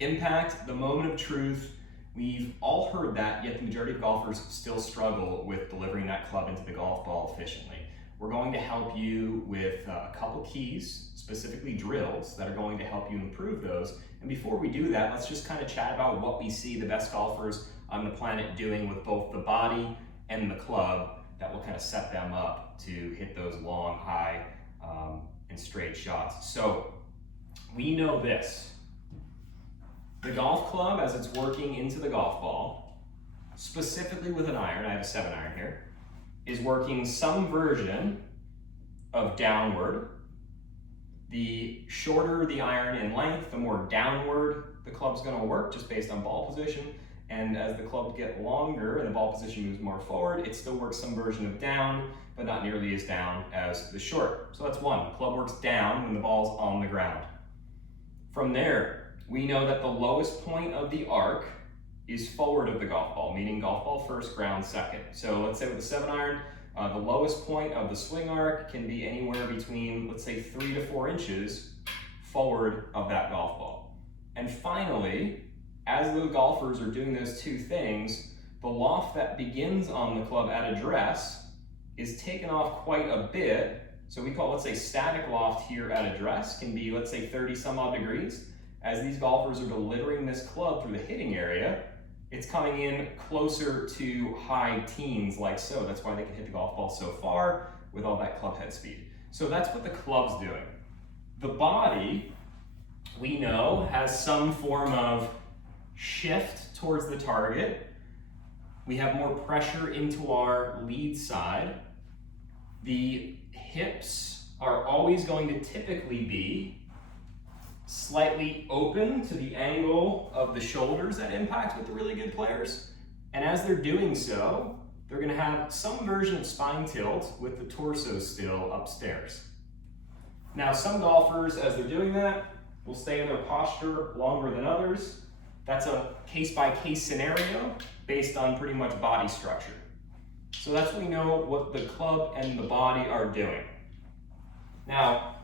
Impact, the moment of truth. We've all heard that, yet the majority of golfers still struggle with delivering that club into the golf ball efficiently. We're going to help you with a couple keys, specifically drills, that are going to help you improve those. And before we do that, let's just kind of chat about what we see the best golfers on the planet doing with both the body and the club that will kind of set them up to hit those long, high, and straight shots. So we know this. The golf club, as it's working into the golf ball, specifically with an iron, I have a 7-iron here, is working some version of downward. The shorter the iron in length, the more downward the club's gonna work, just based on ball position. And as the club gets longer and the ball position moves more forward, it still works some version of down, but not nearly as down as the short. So that's one. The club works down when the ball's on the ground. From there, we know that the lowest point of the arc is forward of the golf ball, meaning golf ball first, ground second. So let's say with a 7-iron, the lowest point of the swing arc can be anywhere between, let's say, 3 to 4 inches forward of that golf ball. And finally, as the golfers are doing those two things, the loft that begins on the club at address is taken off quite a bit. So we call, let's say, static loft here at address can be, let's say, 30 some odd degrees. As these golfers are delivering this club through the hitting area, it's coming in closer to high teens like so. That's why they can hit the golf ball so far with all that club head speed. So that's what the club's doing. The body, we know, has some form of shift towards the target. We have more pressure into our lead side. The hips are always going to typically be slightly open to the angle of the shoulders at impact with the really good players. And as they're doing so, they're gonna have some version of spine tilt with the torso still upstairs. Now, some golfers, as they're doing that, will stay in their posture longer than others. That's a case-by-case scenario based on pretty much body structure. So that's what we know what the club and the body are doing. Now,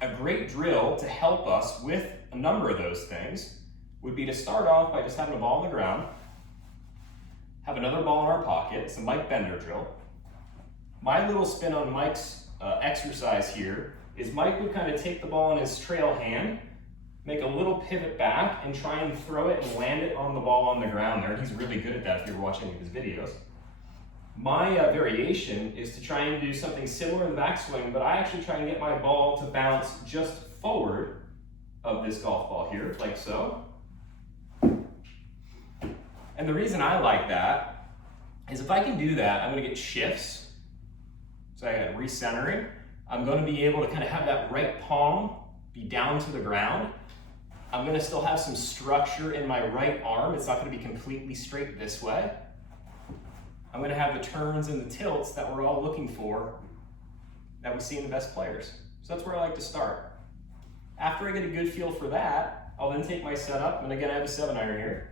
a great drill to help us with a number of those things would be to start off by just having a ball on the ground, have another ball in our pocket. It's a Mike Bender drill. My little spin on Mike's exercise here is Mike would kind of take the ball in his trail hand, make a little pivot back, and try and throw it and land it on the ball on the ground there. And he's really good at that if you ever watch any of his videos. My variation is to try and do something similar in the backswing, but I actually try and get my ball to bounce just forward of this golf ball here, like so. And the reason I like that is if I can do that, I'm gonna get shifts. So I got recentering. I'm gonna be able to kind of have that right palm be down to the ground. I'm gonna still have some structure in my right arm. It's not gonna be completely straight this way. I'm gonna have the turns and the tilts that we're all looking for that we see in the best players. So that's where I like to start. After I get a good feel for that, I'll then take my setup, and again I have a 7-iron here.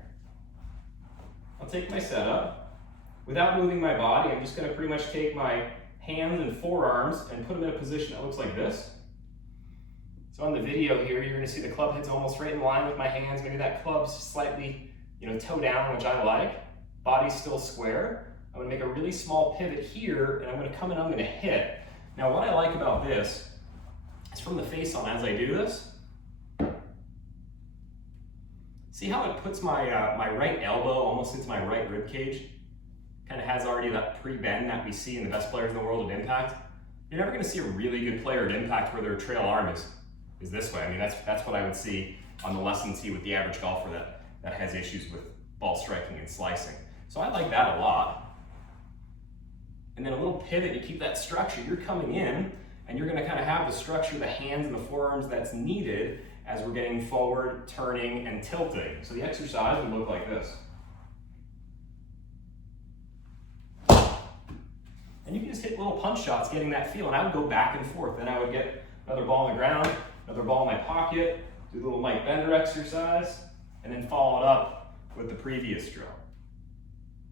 I'll take my setup. Without moving my body, I'm just gonna pretty much take my hands and forearms and put them in a position that looks like this. So on the video here, you're gonna see the club head's almost right in line with my hands. Maybe that club's slightly, toe down, which I like. Body's still square. I'm gonna make a really small pivot here, and I'm gonna come in, I'm gonna hit. Now what I like about this is from the face on as I do this, see how it puts my, my right elbow almost into my right rib cage? Kind of has already that pre-bend that we see in the best players in the world at impact. You're never gonna see a really good player at impact where their trail arm is this way. I mean, that's what I would see on the lesson tee with the average golfer that has issues with ball striking and slicing. So I like that a lot. And then a little pivot, you keep that structure. You're coming in, and you're gonna kind of have the structure, the hands and the forearms that's needed as we're getting forward, turning, and tilting. So the exercise would look like this. And you can just hit little punch shots getting that feel, and I would go back and forth. Then I would get another ball on the ground, another ball in my pocket, do the little Mike Bender exercise, and then follow it up with the previous drill.